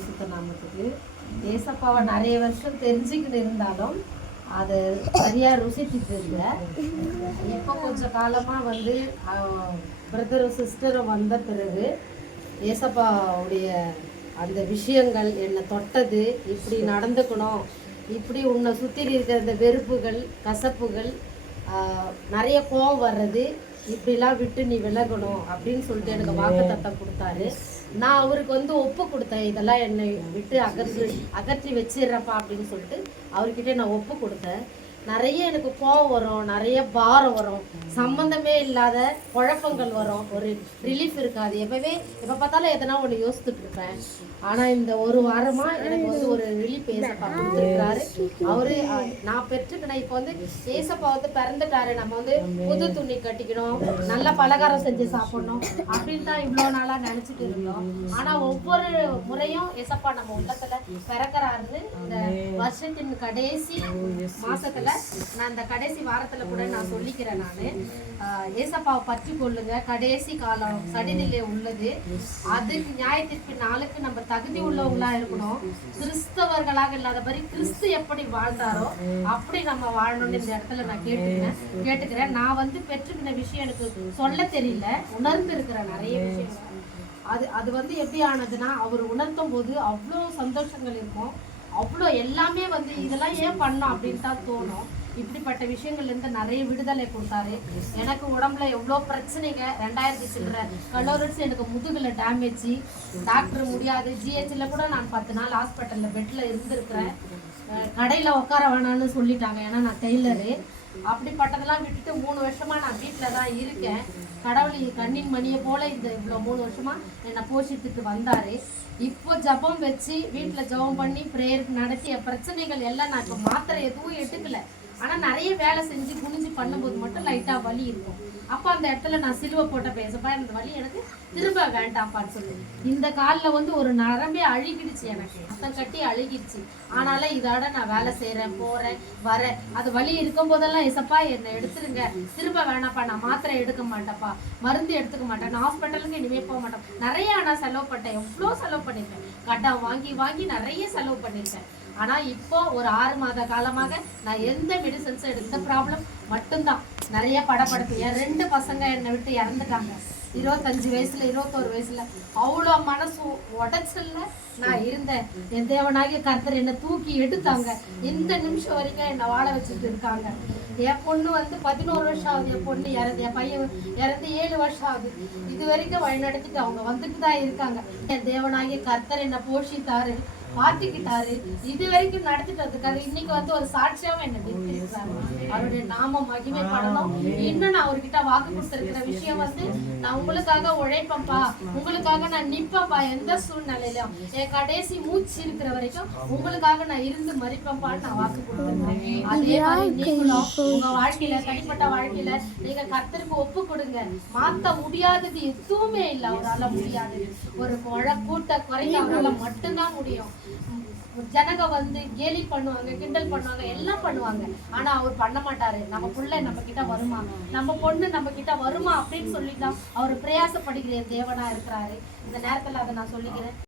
பரிசுத்த நாமத்துக்கு. ஏசப்பாவை நிறைய வருஷம் தெரிஞ்சுக்கிட்டு இருந்தாலும் அதை சரியாக ருசித்துட்டு இல்லை. இப்போ கொஞ்சம் காலமாக வந்து பிரதரும் சிஸ்டரும் வந்த பிறகு ஏசப்பாவுடைய அந்த விஷயங்கள் என்னை தொட்டது, இப்படி நடந்துக்கணும், இப்படி உன்னை சுற்றி இருக்கிற இந்த வெறுப்புகள், கசப்புகள், நிறைய கோவம் வர்றது, இப்படிலாம் விட்டு நீ விலகணும் அப்படின்னு சொல்லிட்டு எனக்கு வாக்குத்தத்தம் கொடுத்தாரு. நான் அவருக்கு வந்து ஒப்பு கொடுத்தேன், இதெல்லாம் என்னை விட்டு அகற்றி வச்சிடுறப்பா அப்படின்னு சொல்லிட்டு அவர்கிட்ட நான் ஒப்பு கொடுத்தேன். நிறைய எனக்கு கோவம் வரும், நிறைய பாரம் வரும், சம்மந்தமே இல்லாத குழப்பங்கள் வரும், ஒரு ரிலீஃப் இருக்காது. எப்போ பார்த்தாலும் எதனா ஒன்று யோசிச்சுட்டு இருப்பேன். ஆனால் இந்த ஒரு வாரமாக எனக்கு வந்து ஒரு ரிலீஃப் ஏசப்பா கொடுத்துருக்காரு. அவரு நான் பெற்றுக்கினேன். இப்போ வந்து ஏசப்பா வந்து பிறந்துட்டாரு, நம்ம வந்து புது துணி கட்டிக்கணும், நல்ல பலகாரம் செஞ்சு சாப்பிடணும் அப்படின்னு தான் இவ்வளோ நாளாக நினச்சிட்டு இருந்தோம். ஆனால் ஒவ்வொரு முறையும் ஏசப்பா நம்ம உள்ளத்தில் பிறக்கிறாருன்னு இந்த வருஷத்தின் கடைசி மாசத்துல நான் இந்த கடைசி வாரத்துல கூட நான் சொல்லிக்கிறேன். நான் ஏசப்பாவை பற்றி கொள்ளுங்க, கடைசி காலம் சடிநிலை உள்ளது. அதுக்கு நியாயத்திற்கு நாளுக்கு நம்ம தகுதி உள்ளவங்களா இருக்கணும். கிறிஸ்தவர்களாக இல்லாதபடி கிறிஸ்து எப்படி வாழ்ந்தாரோ அப்படி நம்ம வாழணும்னு இந்த இடத்துல நான் கேட்டுக்கிறேன். நான் வந்து பெற்றுக்கிற விஷயம் எனக்கு சொல்ல தெரியல, உணர்ந்து இருக்கிறேன் நிறைய விஷயங்கள். அது வந்து எப்படி ஆனதுன்னா, அவர் உணர்த்தும் போது அவ்வளோ சந்தோஷங்கள் இருக்கும், அவ்வளோ எல்லாமே வந்து இதெல்லாம் ஏன் பண்ணோம் அப்படின்னு தான் தோணும். இப்படிப்பட்ட விஷயங்கள்லேருந்து நிறைய விடுதலை கொடுத்தாரு. எனக்கு உடம்புல எவ்வளோ பிரச்சனைங்க, 2000 சில்லற கலோரிஸ், எனக்கு முதுகில் டேமேஜ், டாக்டர் முடியாது, ஜிஹெச்சில் கூட நான் 10 நாள் ஹாஸ்பிட்டலில் பெட்டில் இருந்திருக்கிறேன். கடையில் உட்கார வேணான்னு சொல்லிட்டாங்க, ஏன்னா நான் டெய்லரு. அப்படிப்பட்டதெல்லாம் விட்டுட்டு 3 வருஷமா நான் வீட்டில் தான் இருக்கேன். கடவுள் கண்ணின் மணியை போல இந்த இவ்வளோ 3 வருஷமா என்னை போஷித்துட்டு வந்தாரு. இப்போ ஜபம் வச்சு வீட்டில் ஜபம் பண்ணி ப்ரேயர் நடத்திய பிரச்சனைகள் எல்லாம் நான் இப்போ மாத்திரை எதுவும் எடுக்கலை. ஆனால் நிறைய வேலை செஞ்சு குனிஞ்சு பண்ணும்போது மட்டும் லைட்டாக வலி இருக்கும். அப்போ அந்த இடத்துல நான் சிலுவை போட்ட பேசப்பா, இந்த வலி எனக்கு திரும்ப வேண்டாம்ப்பான்னு சொல்லி இந்த காலில் வந்து ஒரு நரம்பே அழுகிடுச்சு, எனக்கு ரத்தம் கட்டி அழுகிடுச்சு. ஆனாலும் இதோட நான் வேலை செய்கிறேன், போகிறேன், வரேன். அது வலி இருக்கும் போதெல்லாம் ஏசப்பா என்னை எடுத்துருங்க, திரும்ப வேணாப்பா, நான் மாத்திரை எடுக்க மாட்டேன்ப்பா, மருந்து எடுத்துக்க மாட்டேன், நான் ஹாஸ்பிட்டலுக்கு இனிமேல் போக மாட்டேன். நிறைய ஆனால் செலவு பண்ணேன், எவ்வளோ செலவு பண்ணியிருக்கேன், கடன் வாங்கி வாங்கி நிறைய செலவு பண்ணியிருக்கேன். ஆனால் இப்போ ஒரு 6 மாத காலமாக நான் எந்த மெடிசன்ஸும் எடுத்த ப்ராப்ளம் மட்டும்தான். நிறைய படப்படுத்து. என் 2 பசங்க என்னை விட்டு இறந்துட்டாங்க 25 வயசுல 21 வயசுல. அவ்வளோ மனசு உடச்சல்ல நான் இருந்தேன். என் தேவனாகிய கர்த்தர் என்னை தூக்கி எடுத்தாங்க. இந்த நிமிஷம் வரைக்கும் என்னை வாழ வச்சுட்டு இருக்காங்க. என் பொண்ணு வந்து 11 வருஷம் ஆகுது, என் பொண்ணு இறந்து, என் பையன் இறந்து 7 வருஷம் ஆகுது. இது வரைக்கும் வழிநடத்திட்டு அவங்க வந்துட்டு தான் இருக்காங்க. என் தேவனாகிய கர்த்தர் என்னை போஷித்தாரு, மாட்டிக்கிட்டாரு, இது வரைக்கும் நடத்திட்டு வந்திருக்காரு. இன்னைக்கு வந்து ஒரு சாட்சியாவும் என்ன நிறுத்திருக்காரு. அவருடைய நாம மகிமைப்படணும். இன்னும் நான் அவர்கிட்ட வாக்கு கொடுத்திருக்கிற விஷயம் வந்து, நான் உங்களுக்காக உழைப்பேன்ப்பா, உங்களுக்காக நான் நிப்பேன்ப்பா, எந்த சூழ்நிலையிலும் என் கடைசி மூச்சு இருக்கிற வரைக்கும் உங்களுக்காக நான் இருந்து மறிப்பேன்ப்பான்னு நான் வாக்கு கொடுத்துருக்கேன். அதே மாதிரி நீங்களும் உங்க வாழ்க்கையில, தனிப்பட்ட வாழ்க்கையில நீங்க கர்த்தருக்கு ஒப்பு கொடுங்க. மாத்த முடியாதது எதுவுமே இல்லை, அவரால் முடியாது. ஒரு கூட்ட குறைக்க அவரால் மட்டும்தான் முடியும். ஜனங்க வந்து கேலி பண்ணுவாங்க, கிண்டல் பண்ணுவாங்க, எல்லாம் பண்ணுவாங்க. ஆனா அவர் பண்ண மாட்டாரு. நம்ம புள்ள நம்ம கிட்ட வருமா, நம்ம பொண்ணு நம்ம கிட்ட வருமா அப்படின்னு சொல்லிதான் அவர் பிரயாசப்படுகிற தேவனா இருக்கிறாரு. இந்த நேரத்துல அதை நான் சொல்லிக்கிறேன்.